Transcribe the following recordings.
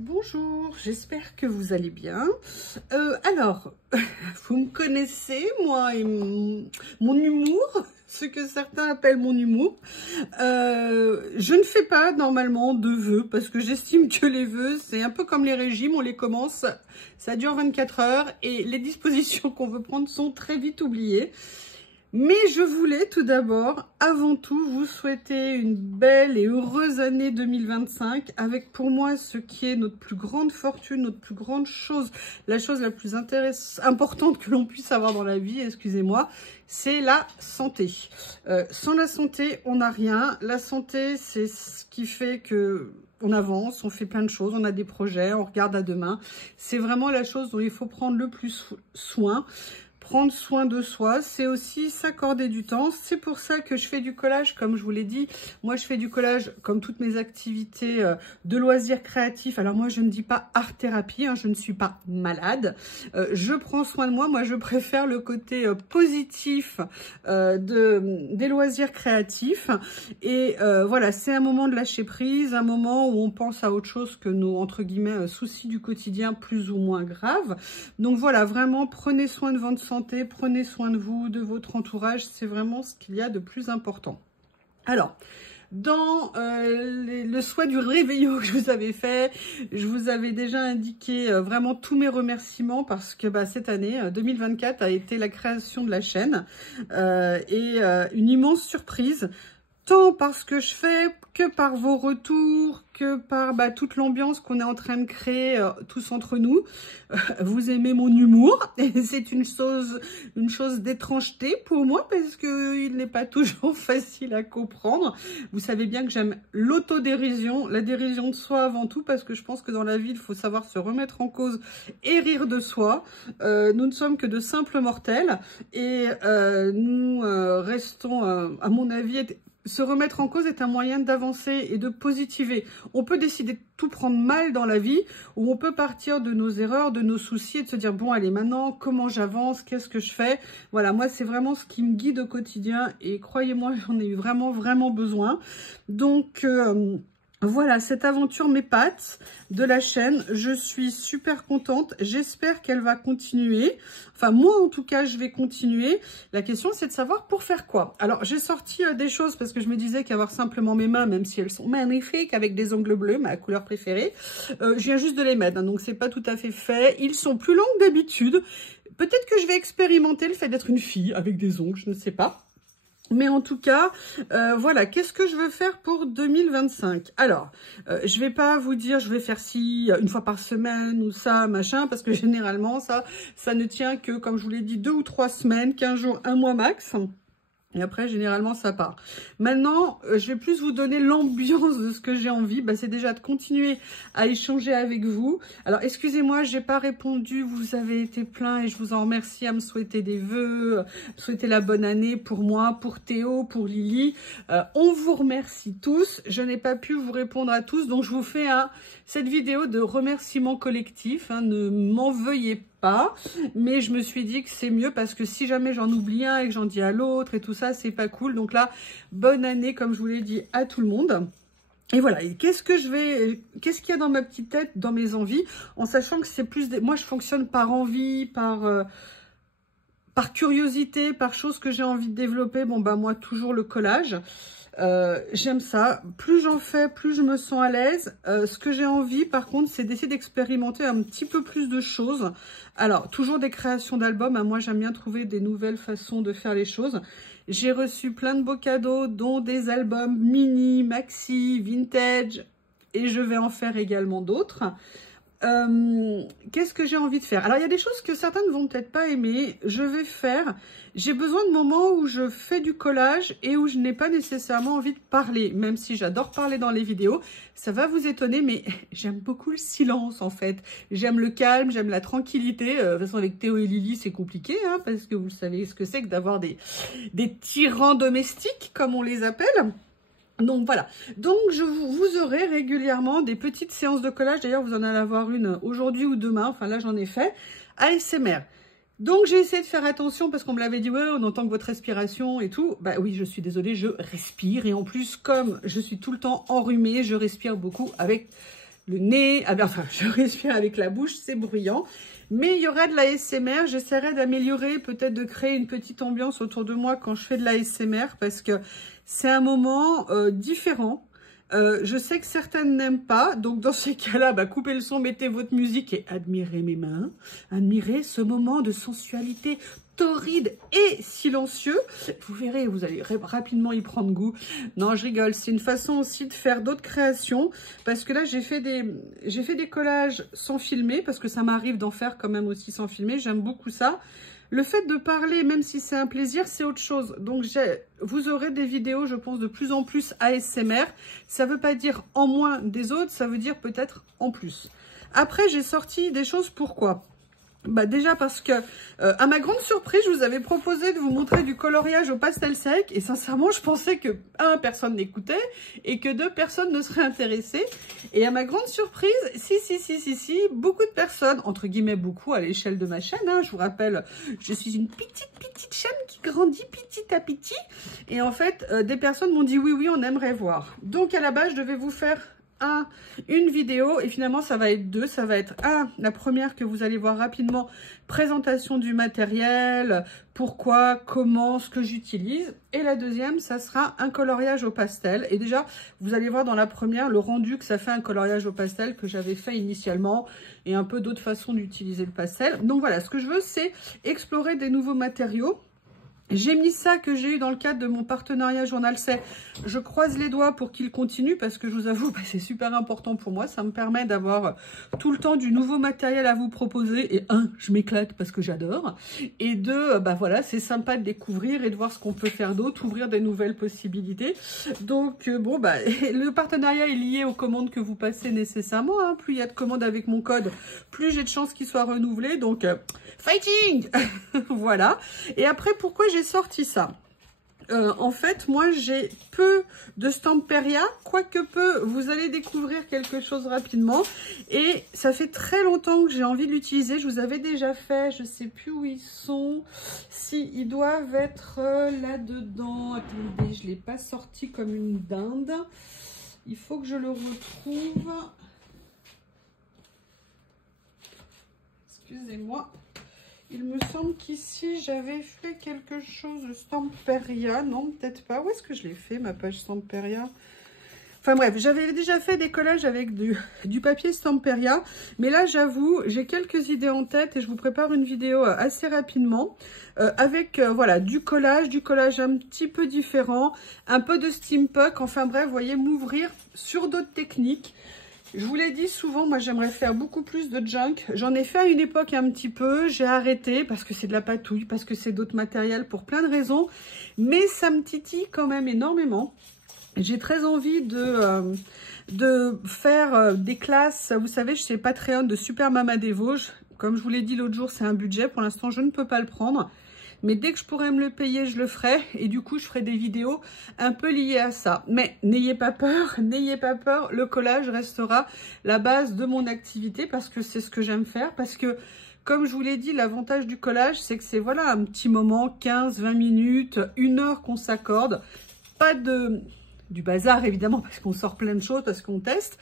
Bonjour, j'espère que vous allez bien. Alors, vous me connaissez, moi et mon humour, ce que certains appellent mon humour. Je ne fais pas normalement de vœux parce que j'estime que les vœux, c'est un peu comme les régimes, on les commence, ça dure 24 heures et les dispositions qu'on veut prendre sont très vite oubliées. Mais je voulais tout d'abord, avant tout, vous souhaiter une belle et heureuse année 2025 avec pour moi ce qui est notre plus grande fortune, notre plus grande chose, la chose la plus importante que l'on puisse avoir dans la vie, excusez-moi, c'est la santé. Sans la santé, on n'a rien. La santé, c'est ce qui fait que on avance, on fait plein de choses, on a des projets, on regarde à demain. C'est vraiment la chose dont il faut prendre le plus soin. Prendre soin de soi, c'est aussi s'accorder du temps. C'est pour ça que je fais du collage, comme je vous l'ai dit. Moi, je fais du collage comme toutes mes activités de loisirs créatifs. Alors moi, je ne dis pas art-thérapie, hein, je ne suis pas malade. Je prends soin de moi. Moi, je préfère le côté positif des loisirs créatifs. Et voilà, c'est un moment de lâcher prise, un moment où on pense à autre chose que nos, entre guillemets, soucis du quotidien plus ou moins graves. Donc voilà, vraiment, prenez soin de votre santé. Prenez soin de vous, de votre entourage, c'est vraiment ce qu'il y a de plus important. Alors, dans le souhait du réveillon que je vous avais fait, je vous avais déjà indiqué vraiment tous mes remerciements parce que cette année, 2024, a été la création de la chaîne et une immense surprise. Tant par ce que je fais, que par vos retours, que par toute l'ambiance qu'on est en train de créer tous entre nous. Vous aimez mon humour et c'est une chose d'étrangeté pour moi parce qu'il n'est pas toujours facile à comprendre. Vous savez bien que j'aime l'autodérision, la dérision de soi avant tout parce que je pense que dans la vie, il faut savoir se remettre en cause et rire de soi. Nous ne sommes que de simples mortels et nous restons, à mon avis, se remettre en cause est un moyen d'avancer et de positiver. On peut décider de tout prendre mal dans la vie ou on peut partir de nos erreurs, de nos soucis et de se dire bon allez maintenant comment j'avance, qu'est-ce que je fais. Voilà, moi c'est vraiment ce qui me guide au quotidien et croyez-moi j'en ai eu vraiment besoin. Donc voilà, cette aventure m'épate de la chaîne. Je suis super contente. J'espère qu'elle va continuer. Enfin, moi, en tout cas, je vais continuer. La question, c'est de savoir pour faire quoi. Alors, j'ai sorti des choses parce que je me disais qu'avoir simplement mes mains, même si elles sont magnifiques, avec des ongles bleus, ma couleur préférée, je viens juste de les mettre. Hein, donc, c'est pas tout à fait fait. Ils sont plus longs que d'habitude. Peut-être que je vais expérimenter le fait d'être une fille avec des ongles, je ne sais pas. Mais en tout cas, voilà, qu'est-ce que je veux faire pour 2025? Alors, je vais pas vous dire, je vais faire ci une fois par semaine ou ça, machin, parce que généralement, ça ne tient que, comme je vous l'ai dit, 2 ou 3 semaines, 15 jours, 1 mois max. Et après, généralement, ça part. Maintenant, je vais plus vous donner l'ambiance de ce que j'ai envie. C'est déjà de continuer à échanger avec vous. Alors, excusez-moi, j'ai pas répondu. Vous avez été plein et je vous en remercie à me souhaiter des vœux, souhaiter la bonne année pour moi, pour Théo, pour Lily. On vous remercie tous. Je n'ai pas pu vous répondre à tous, donc je vous fais cette vidéo de remerciement collectif. Ne m'en veuillez pas, mais je me suis dit que c'est mieux parce que si jamais j'en oublie un et que j'en dis à l'autre et tout ça, c'est pas cool. Donc là, bonne année, comme je vous l'ai dit, à tout le monde. Et voilà, et qu'est-ce qu'il y a dans ma petite tête, dans mes envies, en sachant que c'est plus moi je fonctionne par envie, par curiosité, par choses que j'ai envie de développer. Bon moi toujours le collage. J'aime ça, plus j'en fais, plus je me sens à l'aise. Ce que j'ai envie par contre, c'est d'essayer d'expérimenter un petit peu plus de choses. Alors, toujours des créations d'albums, moi j'aime bien trouver des nouvelles façons de faire les choses. J'ai reçu plein de beaux cadeaux, dont des albums mini, maxi, vintage, et je vais en faire également d'autres. Qu'est-ce que j'ai envie de faire? Alors, il y a des choses que certains ne vont peut-être pas aimer. Je vais faire... J'ai besoin de moments où je fais du collage et où je n'ai pas nécessairement envie de parler. Même si j'adore parler dans les vidéos, ça va vous étonner, mais j'aime beaucoup le silence, en fait. J'aime le calme, j'aime la tranquillité. De toute façon, avec Théo et Lily, c'est compliqué, hein, parce que vous savez ce que c'est que d'avoir des tyrans domestiques, comme on les appelle. Donc voilà, donc vous aurez régulièrement des petites séances de collage. D'ailleurs, vous en allez avoir une aujourd'hui ou demain. Enfin là, j'en ai fait. ASMR. Donc j'ai essayé de faire attention parce qu'on me l'avait dit, ouais, on entend que votre respiration et tout. Oui, je suis désolée, je respire. Et en plus, comme je suis tout le temps enrhumée, je respire beaucoup avec le nez, enfin, je respire avec la bouche, c'est bruyant. Mais il y aura de l'ASMR, j'essaierai d'améliorer, peut-être de créer une petite ambiance autour de moi quand je fais de l'ASMR, parce que c'est un moment différent. Je sais que certaines n'aiment pas, donc dans ces cas-là, coupez le son, mettez votre musique et admirez mes mains. Admirez ce moment de sensualité torride et silencieux. Vous verrez, vous allez rapidement y prendre goût. Non, je rigole, c'est une façon aussi de faire d'autres créations, parce que là, j'ai fait des collages sans filmer, parce que ça m'arrive d'en faire quand même aussi sans filmer, j'aime beaucoup ça. Le fait de parler, même si c'est un plaisir, c'est autre chose. Donc, vous aurez des vidéos, je pense, de plus en plus ASMR. Ça ne veut pas dire en moins des autres, ça veut dire peut-être en plus. Après, j'ai sorti des choses, pourquoi ? Déjà parce que, à ma grande surprise, je vous avais proposé de vous montrer du coloriage au pastel sec. Et sincèrement, je pensais que, 1, personne n'écoutait et que 2, personne ne serait intéressé. Et à ma grande surprise, si, beaucoup de personnes, entre guillemets beaucoup à l'échelle de ma chaîne. Hein, je vous rappelle, je suis une petite chaîne qui grandit petit à petit. Et en fait, des personnes m'ont dit oui, on aimerait voir. Donc à la base, je devais vous faire une vidéo et finalement ça va être 2, ça va être la première que vous allez voir rapidement, présentation du matériel, pourquoi, comment, ce que j'utilise, et la deuxième ça sera un coloriage au pastel. Et déjà vous allez voir dans la première le rendu que ça fait un coloriage au pastel que j'avais fait initialement et un peu d'autres façons d'utiliser le pastel. Donc voilà, ce que je veux c'est explorer des nouveaux matériaux. J'ai mis ça que j'ai eu dans le cadre de mon partenariat Journal C. Je croise les doigts pour qu'il continue parce que je vous avoue, c'est super important pour moi. Ça me permet d'avoir tout le temps du nouveau matériel à vous proposer. Et 1, je m'éclate parce que j'adore. Et 2, voilà, c'est sympa de découvrir et de voir ce qu'on peut faire d'autre, ouvrir des nouvelles possibilités. Donc, le partenariat est lié aux commandes que vous passez nécessairement. Hein. Plus il y a de commandes avec mon code, plus j'ai de chances qu'il soit renouvelé. Donc, fighting. Voilà. Et après, pourquoi j'ai sorti ça? En fait, moi, j'ai peu de Stamperia, quoique peu, vous allez découvrir quelque chose rapidement. Et ça fait très longtemps que j'ai envie de l'utiliser. Je vous avais déjà fait, je sais plus où ils sont. Si, ils doivent être là-dedans. Attendez, je ne l'ai pas sorti comme une dinde. Il faut que je le retrouve. Excusez-moi. Il me semble qu'ici, j'avais fait quelque chose de Stamperia. Non, peut-être pas. Où est-ce que je l'ai fait, ma page Stamperia? Enfin bref, j'avais déjà fait des collages avec du papier Stamperia. Mais là, j'avoue, j'ai quelques idées en tête et je vous prépare une vidéo assez rapidement. Avec, voilà, du collage un petit peu différent. Un peu de steampunk. Enfin bref, vous voyez, m'ouvrir sur d'autres techniques. Je vous l'ai dit souvent, moi j'aimerais faire beaucoup plus de junk. J'en ai fait à une époque un petit peu, j'ai arrêté parce que c'est de la patouille, parce que c'est d'autres matériels pour plein de raisons. Mais ça me titille quand même énormément. J'ai très envie de faire des classes, vous savez, chez Patreon de Super Mama des Vosges. Comme je vous l'ai dit l'autre jour, c'est un budget, pour l'instant je ne peux pas le prendre. Mais dès que je pourrai me le payer, je le ferai. Et du coup, je ferai des vidéos un peu liées à ça. Mais n'ayez pas peur, le collage restera la base de mon activité parce que c'est ce que j'aime faire. Parce que, comme je vous l'ai dit, l'avantage du collage, c'est que c'est voilà un petit moment, 15-20 minutes, 1 heure qu'on s'accorde. Pas du bazar, évidemment, parce qu'on sort plein de choses, parce qu'on teste.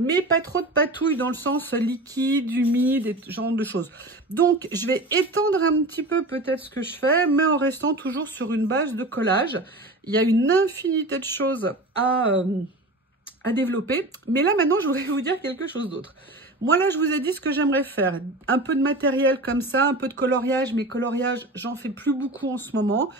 Mais pas trop de patouille dans le sens liquide, humide et ce genre de choses. Donc, je vais étendre un petit peu peut-être ce que je fais, mais en restant toujours sur une base de collage. Il y a une infinité de choses à développer. Mais là, maintenant, je voudrais vous dire quelque chose d'autre. Moi, là, je vous ai dit ce que j'aimerais faire. Un peu de matériel comme ça, un peu de coloriage. Mais coloriage, j'en fais plus beaucoup en ce moment.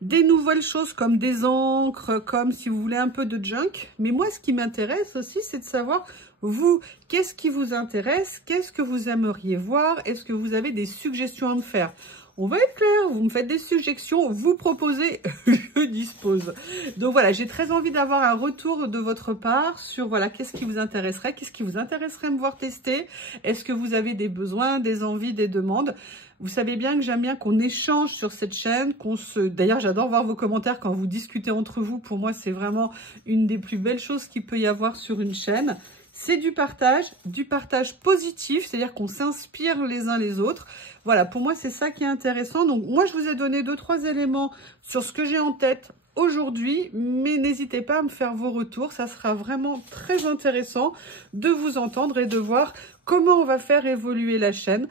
Des nouvelles choses comme des encres, comme si vous voulez un peu de junk. Mais moi, ce qui m'intéresse aussi, c'est de savoir, vous, qu'est-ce qui vous intéresse? Qu'est-ce que vous aimeriez voir? Est-ce que vous avez des suggestions à me faire? On va être clair, vous me faites des suggestions, vous proposez, je dispose. Donc voilà, j'ai très envie d'avoir un retour de votre part sur voilà qu'est-ce qui vous intéresserait à me voir tester. Est-ce que vous avez des besoins, des envies, des demandes? Vous savez bien que j'aime bien qu'on échange sur cette chaîne, D'ailleurs, j'adore voir vos commentaires quand vous discutez entre vous. Pour moi, c'est vraiment une des plus belles choses qu'il peut y avoir sur une chaîne. C'est du partage positif, c'est-à-dire qu'on s'inspire les uns les autres. Voilà, pour moi, c'est ça qui est intéressant. Donc, moi, je vous ai donné 2-3 éléments sur ce que j'ai en tête aujourd'hui, mais n'hésitez pas à me faire vos retours. Ça sera vraiment très intéressant de vous entendre et de voir comment on va faire évoluer la chaîne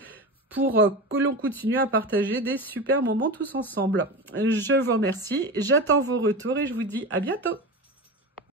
pour que l'on continue à partager des super moments tous ensemble. Je vous remercie, j'attends vos retours et je vous dis à bientôt.